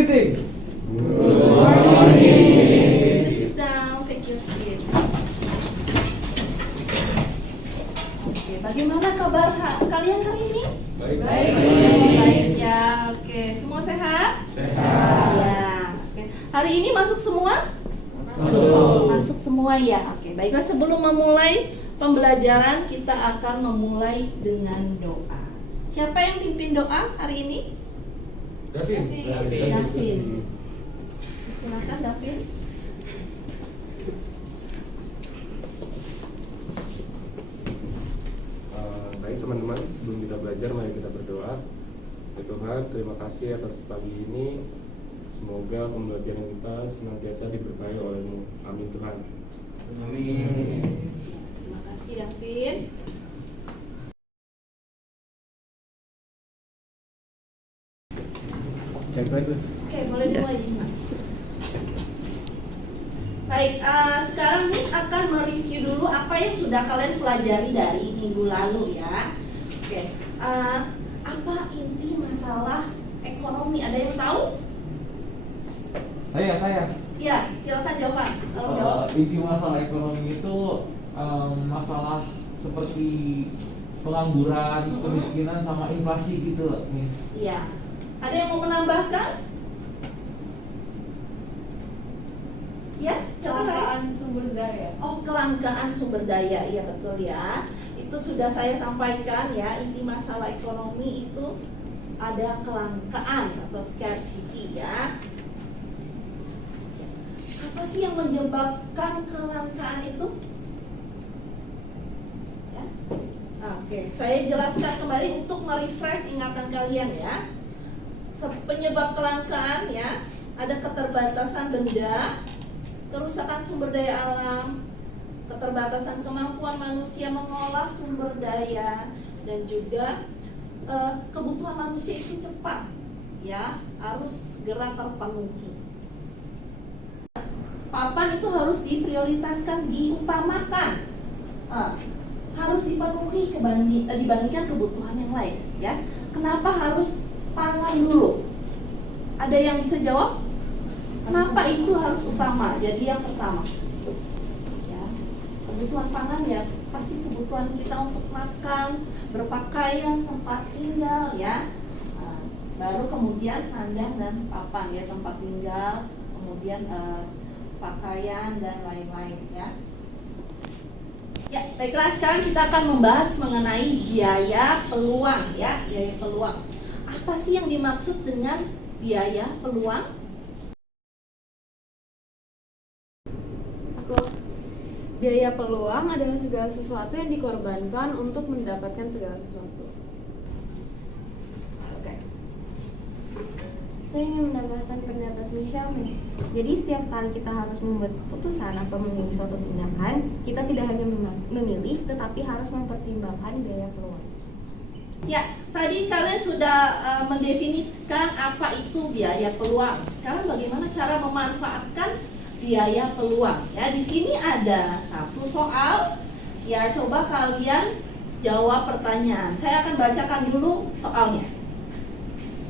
greeting. Good morning. Sit down, take your seat. Oke, bagaimana kabar kalian hari ini? Baik. Baik ya. Oke, semua sehat? Sehat. Ya. Oke. Hari ini masuk semua? Masuk semua ya. Oke, baiklah, sebelum memulai pembelajaran kita akan memulai dengan doa. Siapa yang pimpin doa hari ini? Davin. Silakan Davin. Baik teman-teman, sebelum kita belajar mari kita berdoa. Ya Tuhan, terima kasih atas pagi ini. Semoga pembelajaran kita senantiasa diberkahi oleh-Mu. Amin Tuhan. Amin. Terima kasih Davin. Cek lagi. Oke, boleh dimulai Iman. Baik, sekarang Miss akan mereview dulu apa yang sudah kalian pelajari dari minggu lalu ya. Oke, apa inti masalah ekonomi? Ada yang tahu? Saya. Ya, silakan jawab. Tolong jawab. Inti masalah ekonomi itu masalah seperti pengangguran, kemiskinan, sama inflasi gitu, Miss. Iya. Ada yang mau menambahkan? Ya, silakan. Kelangkaan sumber daya. Oh, kelangkaan sumber daya, iya betul ya. Itu sudah saya sampaikan ya, inti masalah ekonomi itu ada kelangkaan atau scarcity ya. Apa sih yang menyebabkan kelangkaan itu? Ya. Oke, saya jelaskan kembali untuk merefresh ingatan kalian ya. Penyebab kelangkaan ya, ada keterbatasan benda, kerusakan sumber daya alam, keterbatasan kemampuan manusia mengolah sumber daya, dan juga kebutuhan manusia itu cepat ya, harus segera terpenuhi. Papan itu harus diprioritaskan, diutamakan, harus dipenuhi dibandingkan kebutuhan yang lain ya. Kenapa harus pangan dulu? Ada yang bisa jawab? Kenapa itu harus utama? Jadi yang pertama ya, kebutuhan pangan ya pasti kebutuhan kita untuk makan, berpakaian, tempat tinggal ya. Baru kemudian sandang dan papan ya, tempat tinggal, kemudian pakaian dan lain-lain ya. Ya, baiklah, sekarang kita akan membahas mengenai biaya peluang ya, biaya peluang. Apa sih yang dimaksud dengan biaya peluang? Biaya peluang adalah segala sesuatu yang dikorbankan untuk mendapatkan segala sesuatu. Oke. Saya ingin menambahkan pendapat Michelle, Miss. Jadi setiap kali kita harus membuat keputusan atau memilih suatu tindakan, kita tidak hanya memilih, tetapi harus mempertimbangkan biaya peluang. Ya, tadi kalian sudah mendefinisikan apa itu biaya peluang. Sekarang bagaimana cara memanfaatkan biaya peluang? Ya, di sini ada satu soal. Ya, coba kalian jawab pertanyaan. Saya akan bacakan dulu soalnya.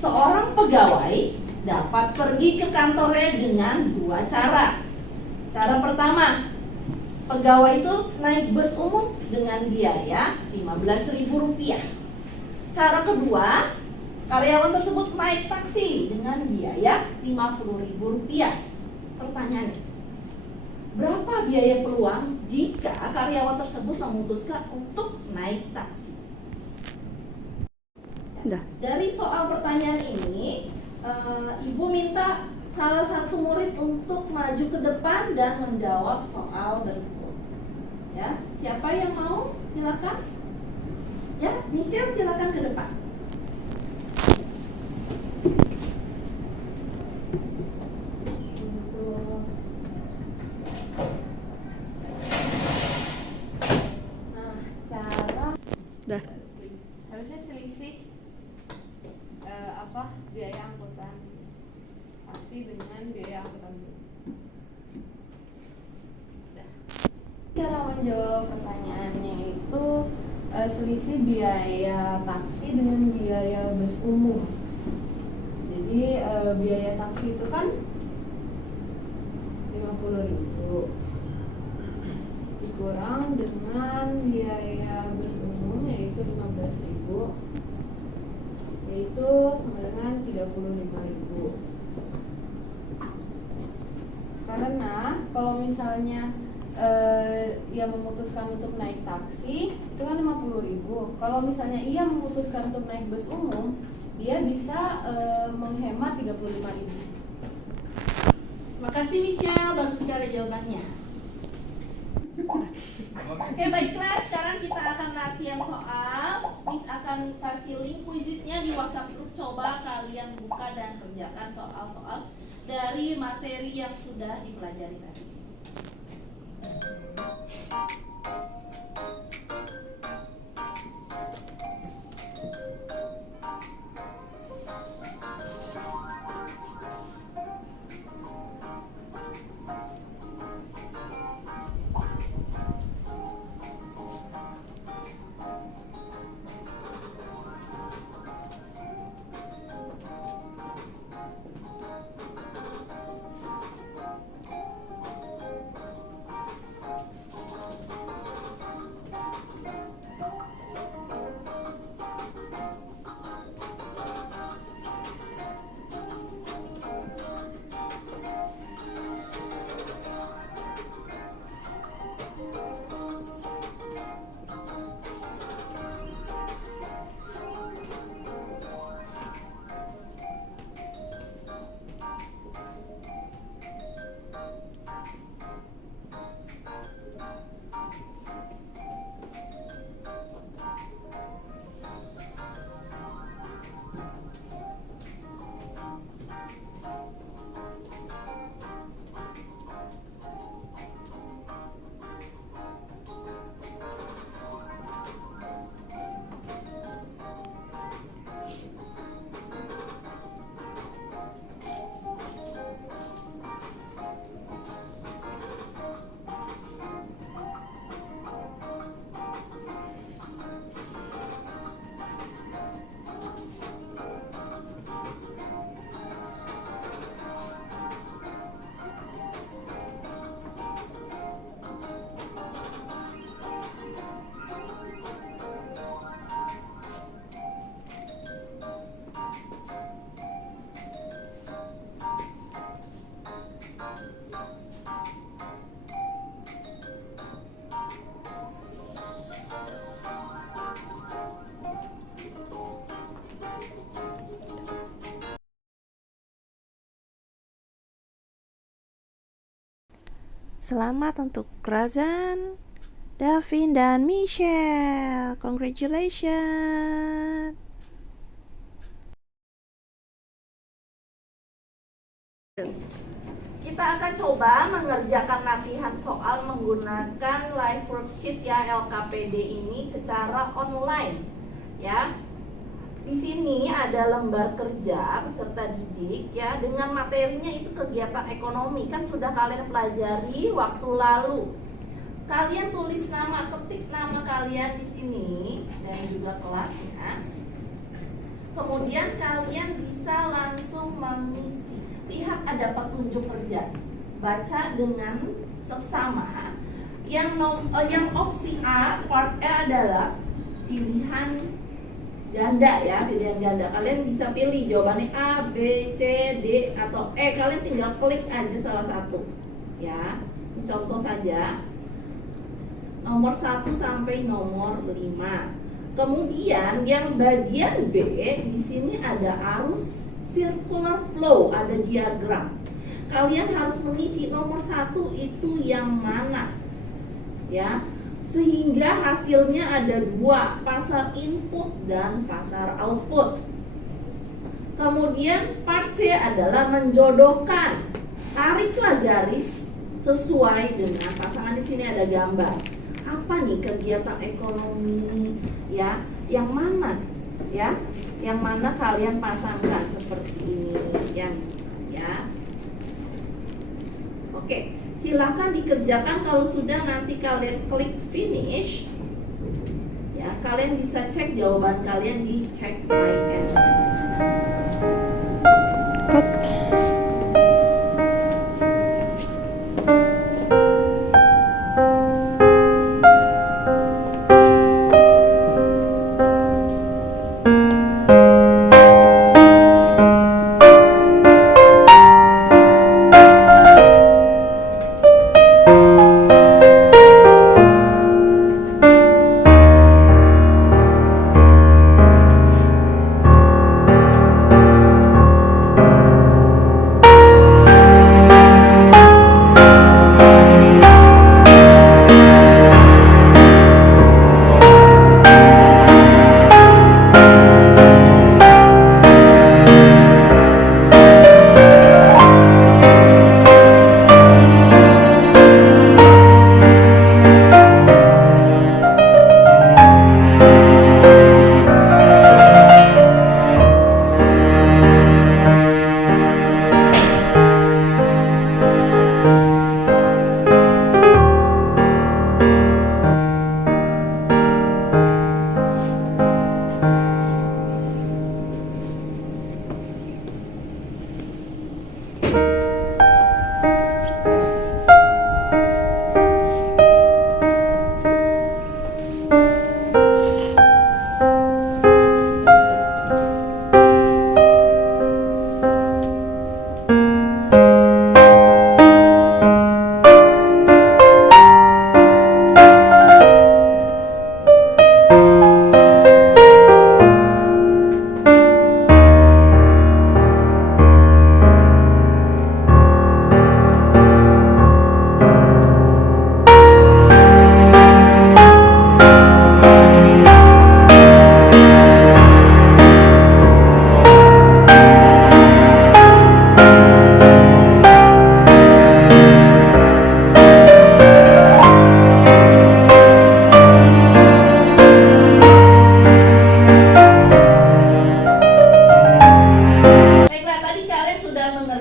Seorang pegawai dapat pergi ke kantornya dengan dua cara. Cara pertama, pegawai itu naik bus umum dengan biaya Rp15.000. Cara kedua, karyawan tersebut naik taksi dengan biaya Rp50.000. Pertanyaannya, berapa biaya peluang jika karyawan tersebut memutuskan untuk naik taksi? Dari soal pertanyaan ini, Ibu minta salah satu murid untuk maju ke depan dan menjawab soal berikut. Ya, siapa yang mau? Silakan. Ya, Michelle silakan ke depan. Harusnya selisih biaya angkutan taksi dengan biaya angkutan bus. Cara menjawab pertanyaannya itu selisih biaya taksi dengan biaya bus umum. Jadi biaya taksi itu kan 50.000 dikurang dengan biaya bus umum yaitu 15.000, yaitu sama dengan 35.000. Karena kalau misalnya ia memutuskan untuk naik taksi itu kan 50.000. Kalau misalnya ia memutuskan untuk naik bus umum, dia bisa menghemat 35.000. Makasih Michelle, bagus sekali jawabannya. Oke, baiklah, sekarang kita akan latihan soal. Miss akan kasih link quizisnya di WhatsApp group. Coba kalian buka dan kerjakan soal-soal dari materi yang sudah dipelajari tadi. Selamat untuk Razan, Davin, dan Michelle. Congratulations. Kita akan coba mengerjakan latihan soal menggunakan live worksheet ya LKPD ini secara online ya. Di sini ada lembar kerja peserta didik ya, dengan materinya itu kegiatan ekonomi, kan sudah kalian pelajari waktu lalu. Kalian tulis nama, ketik nama kalian di sini dan juga kelasnya. Kemudian kalian bisa langsung mengisi. Lihat ada petunjuk kerja. Baca dengan seksama. Yang opsi A, part A adalah pilihan ganda ya, pilihan ganda. Kalian bisa pilih jawabannya A, B, C, D, atau E. Kalian tinggal klik aja salah satu ya. Contoh saja nomor 1 sampai nomor 5. Kemudian yang bagian B, di sini ada arus circular flow, ada diagram. Kalian harus mengisi nomor 1 itu yang mana ya, sehingga hasilnya ada 2, pasar input dan pasar output. Kemudian part C adalah menjodohkan. Tariklah garis sesuai dengan pasangan. Di sini ada gambar. Apa nih kegiatan ekonomi ya? Yang mana ya? Yang mana kalian pasangkan seperti ini ya. Oke. Silakan dikerjakan. Kalau sudah nanti kalian klik finish ya, kalian bisa cek jawaban kalian di check my answer. wabarakatuh.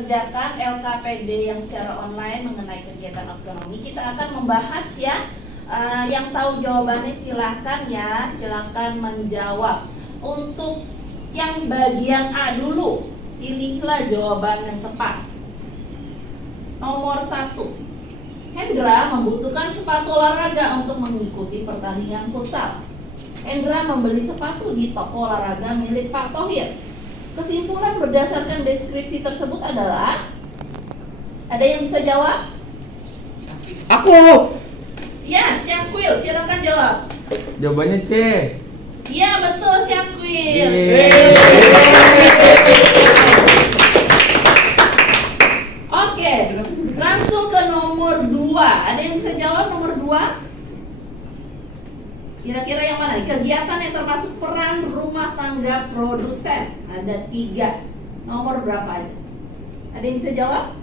mengerjakan LKPD yang secara online mengenai kegiatan ekonomi. Kita akan membahas ya, yang tahu jawabannya silahkan ya, silahkan menjawab. Untuk yang bagian A dulu, pilihlah jawaban yang tepat. Nomor 1, Hendra membutuhkan sepatu olahraga untuk mengikuti pertandingan futsal. Hendra membeli sepatu di toko olahraga milik Pak Thohir. Kesimpulan berdasarkan deskripsi tersebut adalah, ada yang bisa jawab? Aku. Ya, Syakwil, silakan jawab. Jawabannya C. Iya betul, Syakwil. Oke, langsung ke nomor 2. Ada yang bisa jawab nomor 2? Kira-kira yang mana? Kegiatan yang termasuk peran rumah tangga produsen. Ada 3. Nomor berapa aja? Ada yang bisa jawab?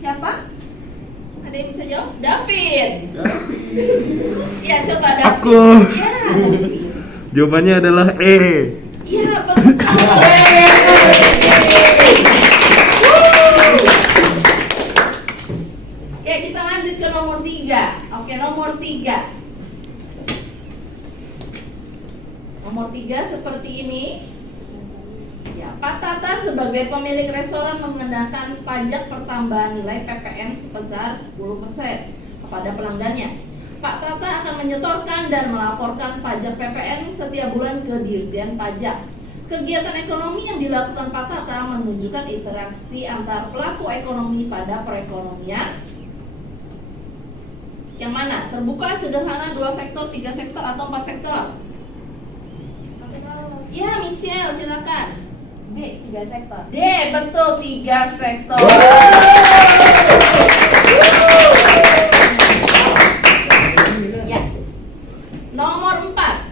Siapa? Ada yang bisa jawab? David. Ya, coba David. Aku. Ya, David. Jawabannya adalah E. Iya, betul. Oke, kita lanjut ke nomor 3. Oke, nomor 3. Nomor 3 seperti ini. Ya, Pak Tata sebagai pemilik restoran mengenakan pajak pertambahan nilai PPN sebesar 10% kepada pelanggannya. Pak Tata akan menyetorkan dan melaporkan pajak PPN setiap bulan ke Dirjen Pajak. Kegiatan ekonomi yang dilakukan Pak Tata menunjukkan interaksi antar pelaku ekonomi pada perekonomian. Yang mana? Terbuka, sederhana, 2 sektor, 3 sektor, atau 4 sektor? Ya, Michelle, silakan. D, 3 sektor. D, betul, 3 sektor. Ya. Nomor 4.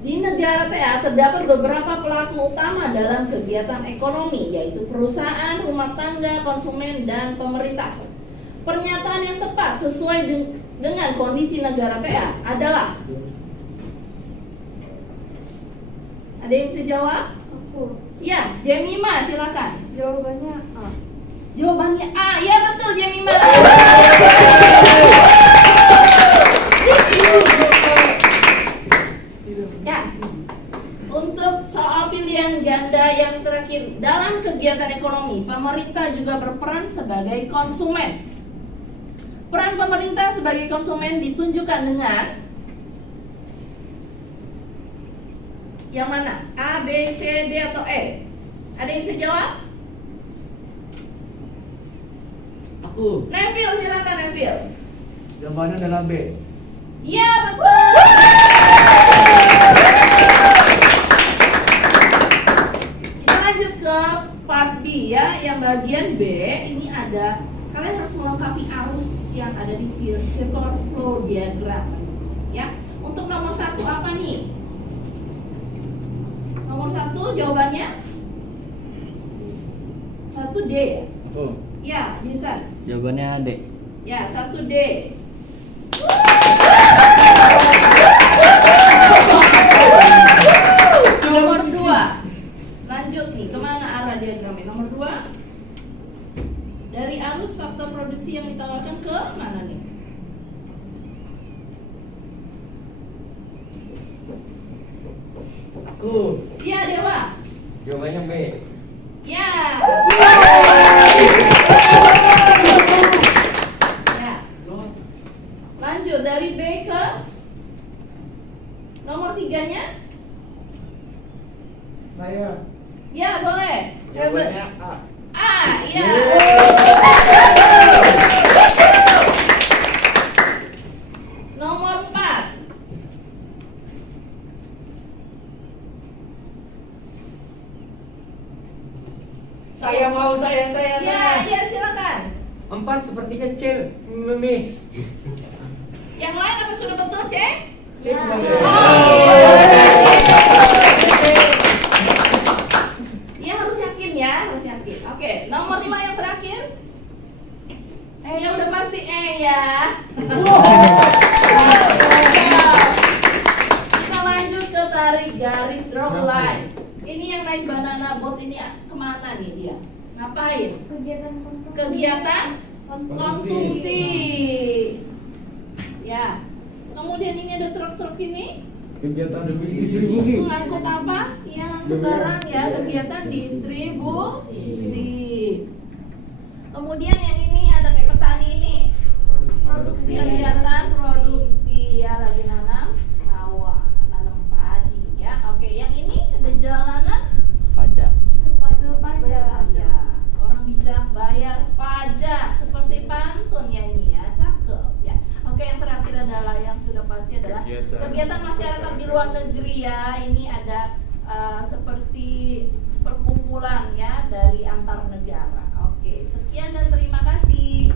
Di negara TA terdapat beberapa pelaku utama dalam kegiatan ekonomi, yaitu perusahaan, rumah tangga, konsumen, dan pemerintah. Pernyataan yang tepat sesuai dengan kondisi negara TA adalah, ada yang bisa jawab? Aku. Ya, Jemima, silakan. Jawabannya A. Jawabannya A, ya betul Jemima. kegiatan ekonomi, pemerintah juga berperan sebagai konsumen. Peran pemerintah sebagai konsumen ditunjukkan dengan yang mana? A, B, C, D, atau E? Ada yang bisa jawab? Aku. Neville, silakan Neville. Jawabannya adalah B. Iya, betul. Kita lanjut ke part B ya, yang bagian B ini ada kalian harus melengkapi arus yang ada di circular flow diagram ya. Untuk nomor 1 apa nih? Nomor 1 jawabannya 1D ya? Aku. Ya, Jason. Jawabannya D. Ya, 1D. Nomor 2. Lanjut nih, kemana arah diagramnya? Nomor 2. Dari arus faktor produksi yang ditawarkan ke mana nih? Aku. Iya, Dewa. Jawabannya B. Ya. Ya. Lanjut dari B ke nomor 3-nya? Saya. Ya, boleh. Jawabannya A. A, iya. Nomor 4. Saya mau saya. Ya, silakan. 4 seperti kecil, Miss. Yang lain apa sudah betul, Cek? Ya. Iya, harus yakin ya, harus yakin. Oke, nomor 5 yang terakhir. Yang udah pasti E ya. Kita lanjut ke tarik garis draw line. Ini yang naik banana boat ini kemana nih dia? Ngapain? Kegiatan konsumsi. Ya. Kemudian ini ada truk-truk ini. Kegiatan distribusi. Mengangkut apa? Ya, ngangkut barang ya, kegiatan distribusi. Kemudian yang ini ada kayak petani ini. Kegiatan produksi ya, lagi nanam sawah, nanam padi ya. Oke, yang ini ada jalanan Pajak. ya. Orang bijak bayar pajak seperti pantun ya ini ya, cakep ya. Oke, yang terakhir adalah yang sudah pasti adalah kegiatan masyarakat di luar negeri ya. Ini ada seperti perkumpulan ya dari antar negara. Oke, sekian dan terima kasih.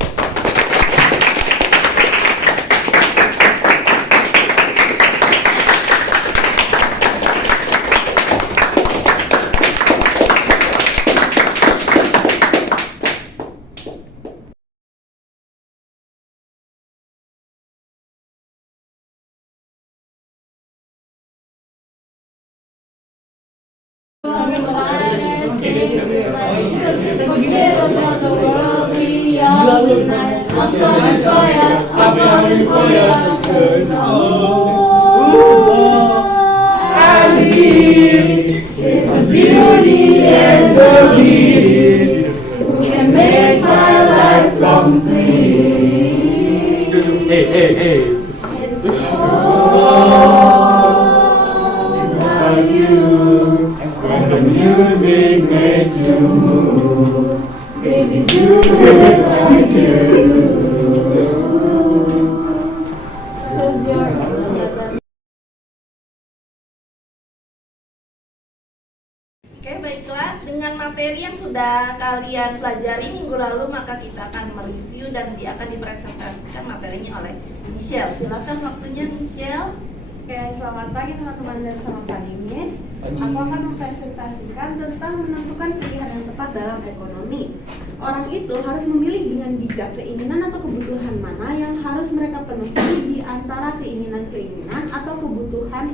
Oke, baiklah, dengan materi yang sudah kalian pelajari minggu lalu, maka kita akan mereview dan akan dipresentasikan materinya oleh Michelle. Silakan waktunya, Michelle. Oke, selamat pagi teman-teman dan selamat pagi Miss. Aku akan mempresentasikan tentang menentukan pilihan yang tepat dalam ekonomi. Orang itu harus memilih dengan bijak keinginan atau kebutuhan mana yang harus mereka penuhi di antara keinginan-keinginan atau kebutuhan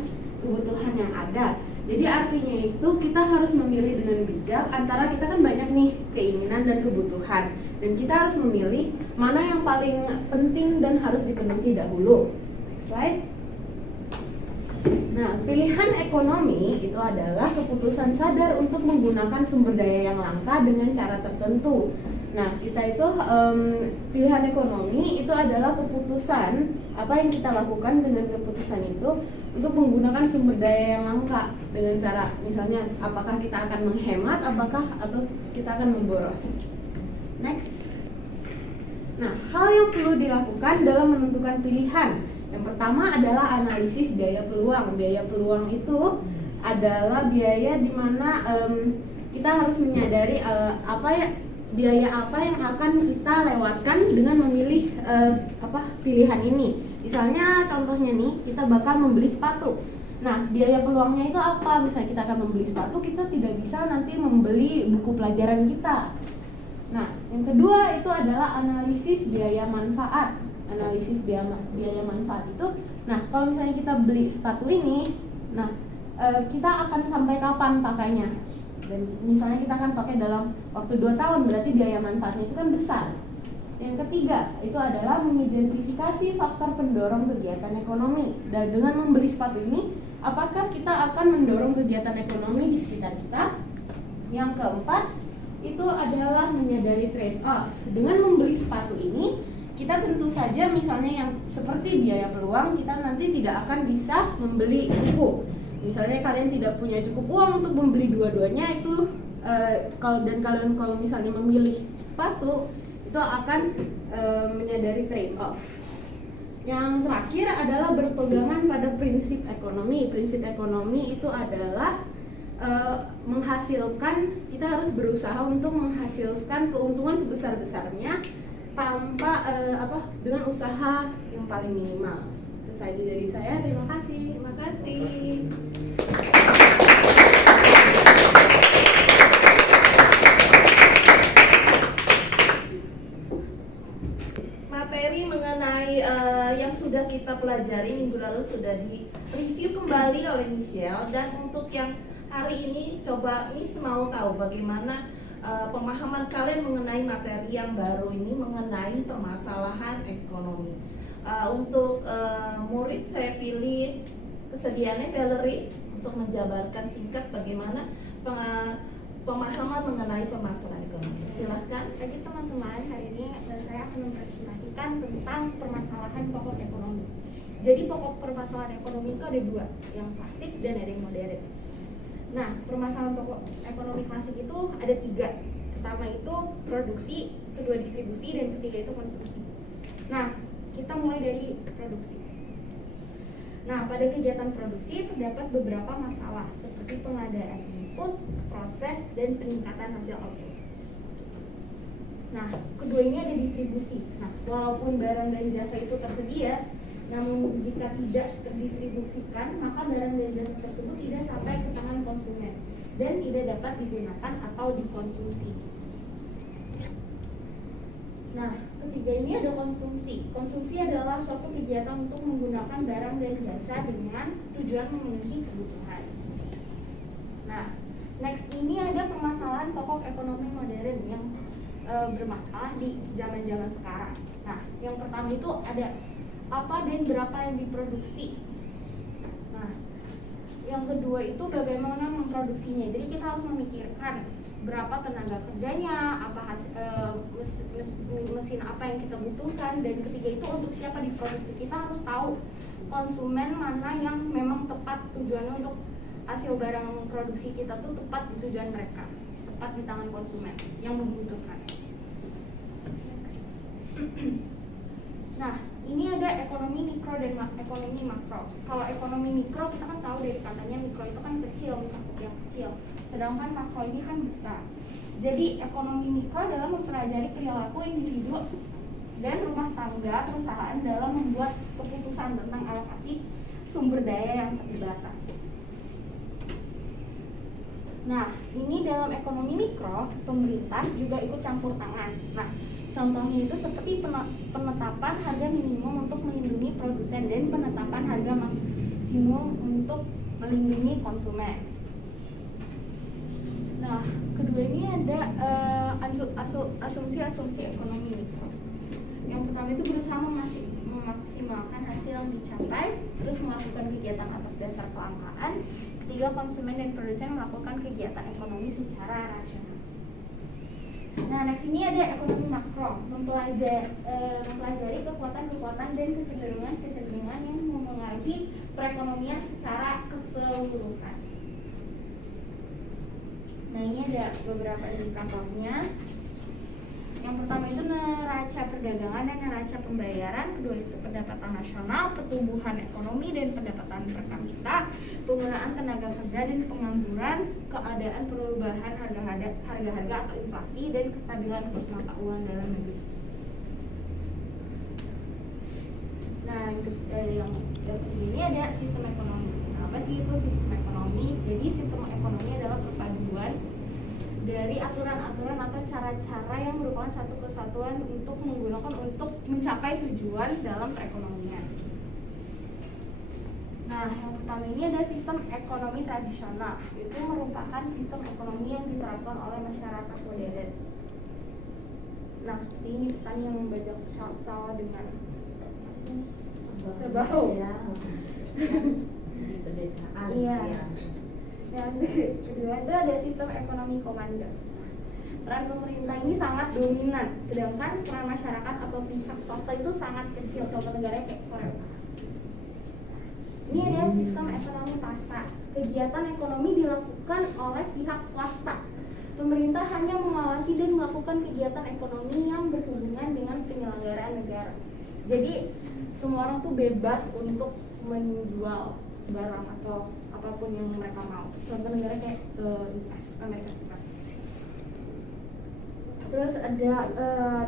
yang ada. Jadi artinya itu kita harus memilih dengan bijak antara kita kan banyak nih keinginan dan kebutuhan, dan kita harus memilih mana yang paling penting dan harus dipenuhi dahulu. Next slide. Nah, pilihan ekonomi itu adalah keputusan sadar untuk menggunakan sumber daya yang langka dengan cara tertentu. Nah, kita itu pilihan ekonomi itu adalah keputusan apa yang kita lakukan dengan keputusan itu untuk menggunakan sumber daya yang langka dengan cara misalnya apakah kita akan menghemat, atau kita akan memboros. Next. Nah, hal yang perlu dilakukan dalam menentukan pilihan. Yang pertama adalah analisis biaya peluang. Biaya peluang itu adalah biaya di mana kita harus menyadari biaya apa yang akan kita lewatkan dengan memilih pilihan ini. Misalnya contohnya nih, kita bakal membeli sepatu. Nah, biaya peluangnya itu apa? Misalnya kita akan membeli sepatu, kita tidak bisa nanti membeli buku pelajaran kita. Nah, yang kedua itu adalah analisis biaya manfaat. Analisis biaya manfaat itu, nah kalau misalnya kita beli sepatu ini, nah kita akan sampai kapan pakainya? Dan misalnya kita akan pakai dalam waktu 2 tahun, berarti biaya manfaatnya itu kan besar. Yang ketiga itu adalah mengidentifikasi faktor pendorong kegiatan ekonomi. Dan dengan membeli sepatu ini, apakah kita akan mendorong kegiatan ekonomi di sekitar kita? Yang keempat itu adalah menyadari trade off. Dengan membeli sepatu ini, kita tentu saja misalnya yang seperti biaya peluang, kita nanti tidak akan bisa membeli buku. Misalnya kalian tidak punya cukup uang untuk membeli dua-duanya itu, kalian kalau misalnya memilih sepatu itu akan menyadari trade off. Yang terakhir adalah berpegangan pada prinsip ekonomi. Prinsip ekonomi itu adalah menghasilkan, kita harus berusaha untuk menghasilkan keuntungan sebesar-besarnya tanpa dengan usaha yang paling minimal. Itu saja dari saya. Terima kasih. Terima kasih. Materi mengenai yang sudah kita pelajari minggu lalu sudah di-review kembali oleh Michelle, dan untuk yang hari ini coba Miss mau tahu bagaimana pemahaman kalian mengenai materi yang baru ini mengenai permasalahan ekonomi. Untuk murid saya pilih kesediaannya Valerie untuk menjabarkan singkat bagaimana pemahaman mengenai permasalahan ekonomi. Silahkan. Jadi teman-teman, hari ini saya akan mempresentasikan tentang permasalahan pokok ekonomi. Jadi pokok permasalahan ekonomi itu ada 2, yang klasik dan ada yang modern. Nah, permasalahan pokok ekonomi klasik itu ada 3. Pertama itu produksi, kedua distribusi, dan ketiga itu konsumsi. Nah, kita mulai dari produksi. Nah, pada kegiatan produksi terdapat beberapa masalah seperti pengadaan input, proses, dan peningkatan hasil output. Nah, kedua ini ada distribusi. Nah, walaupun barang dan jasa itu tersedia, namun jika tidak terdistribusikan, maka barang dan jasa tersebut tidak sampai ke tangan konsumen dan tidak dapat digunakan atau dikonsumsi. Nah, ketiga ini ada konsumsi. Konsumsi adalah suatu kegiatan untuk menggunakan barang dan jasa dengan tujuan memenuhi kebutuhan. Nah, next ini ada permasalahan pokok ekonomi modern yang bermasalah di zaman-zaman sekarang. Nah, yang pertama itu ada apa dan berapa yang diproduksi. Nah, yang kedua itu bagaimana memproduksinya. Jadi kita harus memikirkan berapa tenaga kerjanya, mesin apa yang kita butuhkan, dan ketiga itu untuk siapa diproduksi. Kita harus tahu konsumen mana yang memang tepat tujuannya untuk hasil barang produksi kita tuh tepat di tujuan mereka, tepat di tangan konsumen yang membutuhkan. Nah, ini ada ekonomi mikro dan ekonomi makro. Kalau ekonomi mikro kita kan tahu dari katanya mikro itu kan kecil, mencakup yang kecil. Sedangkan makro ini kan besar. Jadi ekonomi mikro adalah mempelajari perilaku individu dan rumah tangga perusahaan dalam membuat keputusan tentang alokasi sumber daya yang terbatas. Nah, ini dalam ekonomi mikro, pemerintah juga ikut campur tangan. Nah, contohnya itu seperti penetapan harga minimum untuk melindungi produsen dan penetapan harga maksimum untuk melindungi konsumen. Nah, kedua ini ada asumsi-asumsi ekonomi mikro. Yang pertama itu berusaha memaksimalkan hasil yang dicapai, terus melakukan kegiatan atas dasar kelangkaan. Ketiga, konsumen dan produsen melakukan kegiatan ekonomi secara rasional. Nah, next ini ada ekonomi makro, mempelajari kekuatan-kekuatan dan kecenderungan-kecenderungan yang mempengaruhi perekonomian secara keseluruhan. Nah, ini ada beberapa indikatornya. Yang pertama itu neraca perdagangan dan neraca pembayaran, kedua itu pendapatan nasional, pertumbuhan ekonomi dan pendapatan per kapita, penggunaan tenaga kerja dan pengangguran, keadaan perubahan harga-harga atau inflasi, dan kestabilan kurs mata uang dalam negeri. Nah, yang ini ada sistem ekonomi. Apa sih itu sistem ekonomi? Jadi sistem ekonomi adalah perpaduan dari aturan-aturan atau cara-cara yang merupakan satu kesatuan untuk mencapai tujuan dalam perekonomian. Nah, yang pertama ini ada sistem ekonomi tradisional. Itu merupakan sistem ekonomi yang diterapkan oleh masyarakat modern. Nah, seperti ini petani yang membajak sawah dengan berbau. Ya, di pedesaan. Iya. Ya. Yang kedua itu ada sistem ekonomi komando. Peran pemerintah ini sangat dominan, sedangkan peran masyarakat atau pihak swasta itu sangat kecil. Contoh negaranya kayak Korea. Ini ada sistem ekonomi pasar. Kegiatan ekonomi dilakukan oleh pihak swasta. Pemerintah hanya mengawasi dan melakukan kegiatan ekonomi yang berhubungan dengan penyelenggaraan negara. Jadi semua orang tuh bebas untuk menjual barang atau apapun yang mereka mau. Contoh negara kayak US, Amerika Serikat. Terus ada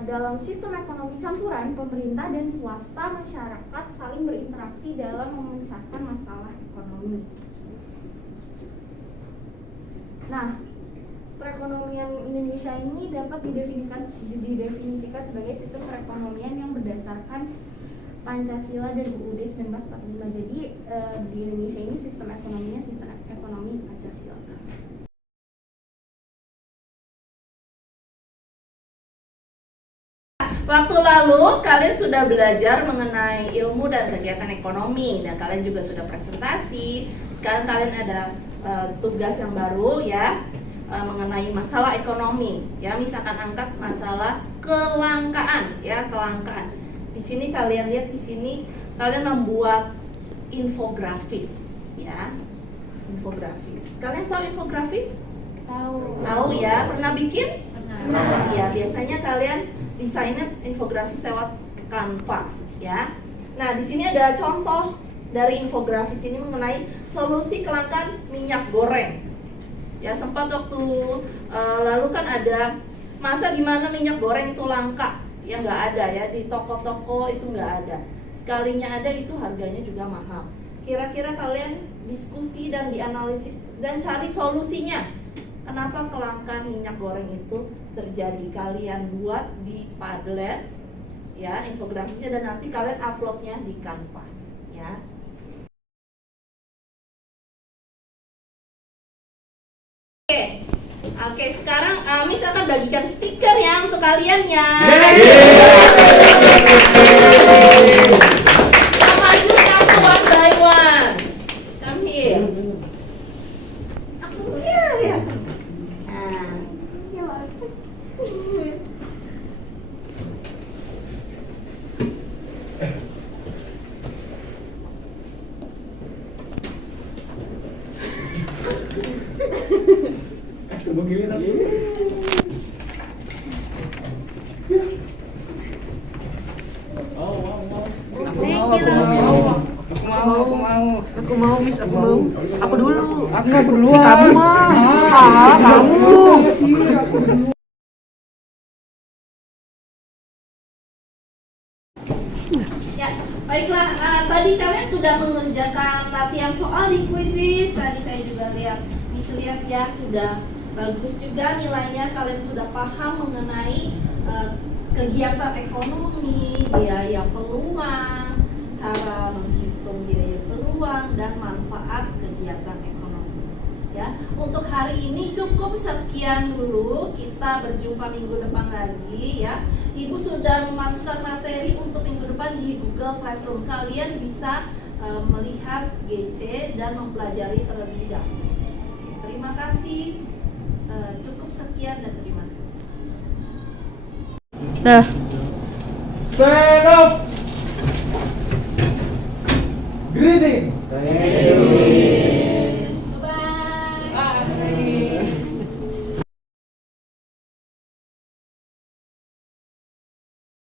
dalam sistem ekonomi campuran, pemerintah dan swasta masyarakat saling berinteraksi dalam memecahkan masalah ekonomi. Nah, perekonomian Indonesia ini dapat didefinisikan sebagai sistem perekonomian yang berdasarkan Pancasila dan UUD 1945. Jadi di Indonesia ini sistem ekonominya sistem ekonomi Pancasila. Waktu lalu kalian sudah belajar mengenai ilmu dan kegiatan ekonomi, dan kalian juga sudah presentasi. Sekarang kalian ada tugas yang baru ya, mengenai masalah ekonomi ya. Misalkan angkat masalah kelangkaan ya, kelangkaan. Di sini kalian lihat, di sini kalian membuat infografis ya. Infografis. Kalian tahu infografis? Tahu. Tahu ya, pernah bikin? Pernah. Iya, biasanya kalian desainnya infografis lewat Canva ya. Nah, di sini ada contoh dari infografis ini mengenai solusi kelangkaan minyak goreng. Ya, sempat waktu lalu kan ada masa di mana minyak goreng itu langka. Ya, nggak ada ya, di toko-toko itu nggak ada. Sekalinya ada itu harganya juga mahal. Kira-kira kalian diskusi dan dianalisis dan cari solusinya. Kenapa kelangkaan minyak goreng itu terjadi? Kalian buat di Padlet ya infografisnya, dan nanti kalian uploadnya di Canva ya. Oke, sekarang Miss akan bagikan stiker ya untuk kalian ya. Kita maju satu one by one. Come here. Aku ya. Tunggu gini lagi. Aku mau, Miss, aku mau. Aku dulu. Aku duluan. Kamu mah. Kamu. Ya, baiklah. Tadi kalian sudah mengerjakan latihan soal di Quizizz. Tadi saya juga lihat ya, sudah bagus juga nilainya. Kalian sudah paham mengenai kegiatan ekonomi, biaya peluang, cara menghitung biaya peluang, dan manfaat kegiatan ekonomi. Ya, untuk hari ini cukup sekian dulu. Kita berjumpa minggu depan lagi ya. Ibu sudah memasukkan materi untuk minggu depan di Google Classroom. Kalian bisa melihat GC dan mempelajari terlebih dahulu. Terima kasih. Cukup sekian dan terima kasih. Dah. Stand up. Greeting.